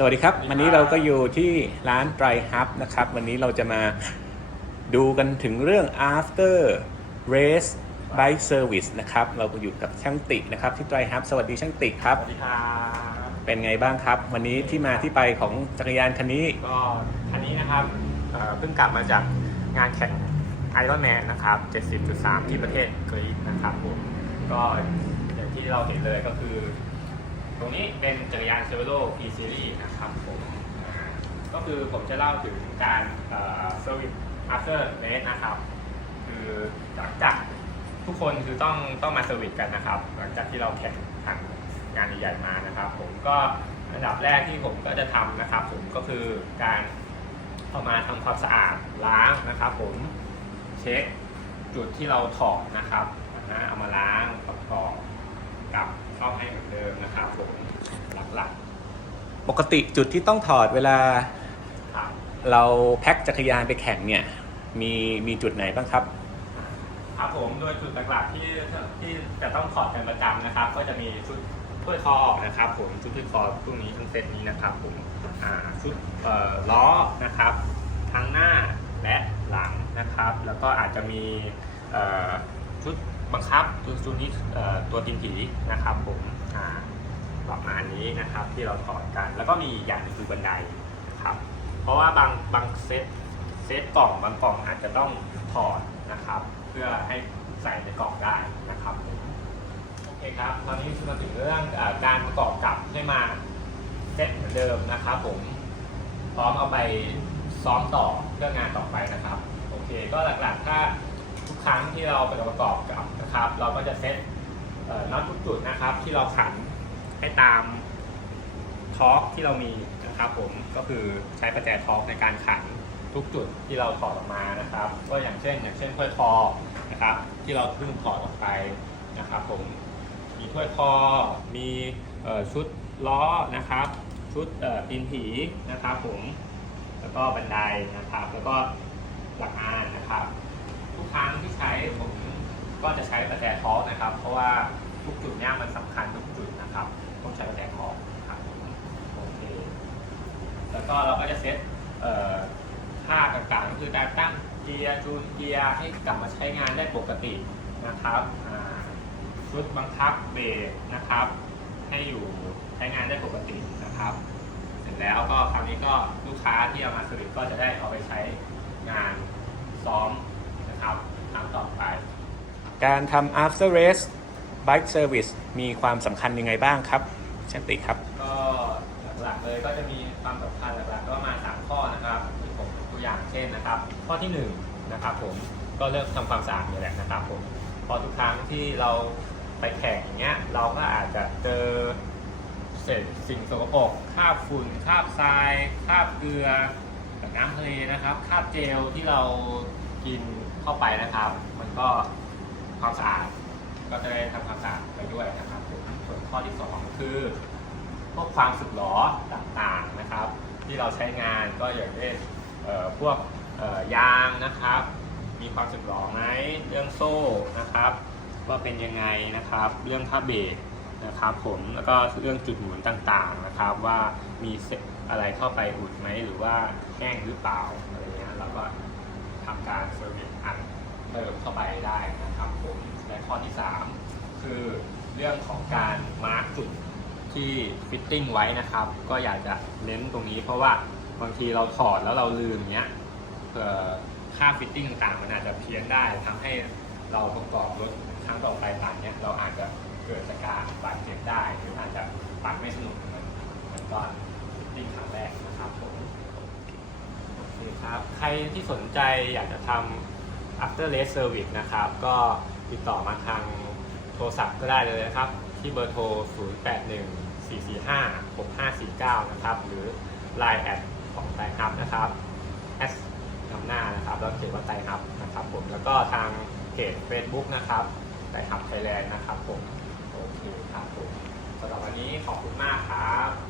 สวัสดีครับ วันนี้เราก็อยู่ที่ร้านไตรฮับนะครับ วันนี้เราจะมาดูกันถึงเรื่อง after race bike service นะครับ เราอยู่กับช่างตินะครับที่ไตรฮับ สวัสดีช่างติครับ สวัสดีครับเป็นไงบ้างครับ วันนี้ที่มาที่ไปของจักรยานคันนี้ ก็คันนี้นะครับเอ่อเพิ่งกลับมาจากงานแข่ง Ironman นะครับ 70.3 ที่ประเทศกรีซนะครับผม ก็อย่างที่เราเห็นเลยก็คือ ตรงนี้เป็นจักรยานเซเวโร่ P Series นะครับผมก็คือผมจะเล่าถึงการเซอร์วิส after race นะครับ คือหลังจากทุกคนคือต้องต้องมาเซอร์วิสกันนะครับ หลังจากที่เราแข่งทางงานใหญ่ๆมานะครับ ผมก็อันดับแรกที่ผมก็จะทำนะครับ ผมก็คือการเอามาทำความสะอาดล้างนะครับ ผมเช็คจุดที่เราถอดนะครับนะเอามาล้างประกอบกลับเข้าให้เหมือนเดิมนะครับ ผมหลัก ปกติจุดที่ต้องถอดเวลา เราแพ็คจักรยานไปแข่งเนี่ย มีมีจุดไหนบ้างครับ ครับผมโดยจุดหลักๆที่ที่จะต้องถอดเป็นประจำนะครับ ก็จะมีชุดถ้วยคอนะครับผมชุดถ้วยคอพวกนี้ทั้งเซตนี้นะครับผมอ่าชุดเอ่อล้อนะครับทั้งหน้าและหลังนะครับ แล้วก็อาจจะมีเอ่อชุดบังคับชุดชุดนี้เอ่อตัวตินผีนะครับผมอ่า ประมาณนี้นะครับ ที่เราถอดกัน แล้วก็มีอย่างนึงคือบันไดนะครับ เพราะว่าบางบางเซตเซตกล่องบางกล่องอาจจะต้องถอดนะครับ เพื่อให้ใส่ในกล่องได้นะครับโอเคครับตอนนี้มาถึงเรื่องอการประกอบกลับให้มาเซตเหมือนเดิมนะครับ ผมพร้อมเอาไปซ้อมต่อเพื่องานต่อไปนะครับ โอเคก็หลักๆถ้าทุกครั้งที่เราไปประกอบกับนะครับ เราก็จะเซตน็อตทุกจุดนะครับ ที่เราขัน ให้ตามทอร์กที่เรามีนะครับผมก็คือใช้ประแจทอร์กในการขันทุกจุดที่เราถอดออกมานะครับ ก็อย่างเช่น อย่างเช่นถ้วยคอนะครับ ที่เราเพิ่งถอดออกไปนะครับผมมีถ้วยคอมีเอ่อชุดล้อนะครับ ชุดเอ่อตีนผีนะครับผมแล้วก็บันไดนะครับ แล้วก็หลักอานนะครับ ทุกครั้งที่ใช้ผมก็จะใช้ประแจทอร์กนะครับ เพราะว่าทุกจุดเนี้ยมันสำคัญทุกจุดนะครับ ใช้ประแจทอร์กครับโอเคแล้วก็เราก็จะเซตเอ่อค่าต่างๆก็คือการตั้งเกียร์จูนเกียร์ให้กลับมาใช้งานได้ปกตินะครับชุดบังคับเบรกนะครับ ให้อยู่ใช้งานได้ปกตินะครับ เสร็จแล้วก็คราวนี้ก็ลูกค้าที่เอามาสวิตก็จะได้เอาไปใช้งานซ้อมนะครับครั้งต่อไป การทำ after race bike service มีความสำคัญยังไงบ้างครับ ช่างติครับ ก็หลักๆเลยก็จะมีความสำคัญหลักๆ ก็ประมาณ3ข้อนะครับที่ผมยกตัวอย่างเช่นนะครับ ข้อที่1นะครับผมก็เริ่มทำความสะอาดนี่แหละนะครับผมพอทุกครั้งที่เราไปแข่งอย่างเงี้ยเราก็อาจจะเจอเศษสิ่งสกปรกคราบฝุ่นคราบทรายคราบเกลือน้ำทะเลนะครับคราบเจลที่เรากินเข้าไปนะครับ มันก็ความสะอาดก็จะได้ทำความสะอาดไปด้วยนะครับ ส่วนข้อที่สองคือพวกความสึกหรอต่างๆนะครับ ที่เราใช้งานก็อย่างเช่นพวกยางนะครับ มีความสึกหรอไหมเรื่องโซ่นะครับว่าเป็นยังไงนะครับ เรื่องผ้าเบรกนะครับ ผมแล้วก็เรื่องจุดหมุนต่างๆนะครับ ว่ามีอะไรเข้าไปอุดไหมหรือว่าแห้งหรือเปล่าอะไรเงี้ยเราก็ทำการเซอร์วิสอันเติมเข้าไปได้นะครับผมและข้อที่ 3 เรื่องของการมาร์กจุดที่ฟิตติ้งไว้นะครับ ก็อยากจะเน้นตรงนี้เพราะว่าบางทีเราถอดแล้วเราลืมเนี้ยค่าฟิตติ้งต่างๆ มันอาจจะเพี้ยนได้ทำให้เราประกอบรถครั้งต่อไปต่างเนี้ยเราอาจจะเกิดจากการบาดเจ็บได้หรืออาจจะปั่นไม่สนุกเหมือนเหมือนตอนฟิตติ้งครั้งแรกนะครับผมโอเคครับใครที่สนใจอยากจะทำ after race service นะครับ ก็ติดต่อมาทาง โทรศัพท์ก็ได้เลยนะครับ ที่เบอร์โทร 081 445 6549 นะครับ หรือ Line แอดของไตฮับนะครับแอสนำหน้านะครับแล้วเขียนว่าไตฮับนะครับผมแล้วก็ทางเพจ Facebook นะครับไตฮับไทยแลนด์นะครับผมโอเคครับผมสำหรับวันนี้ขอบคุณมากครับสวัสดีครับ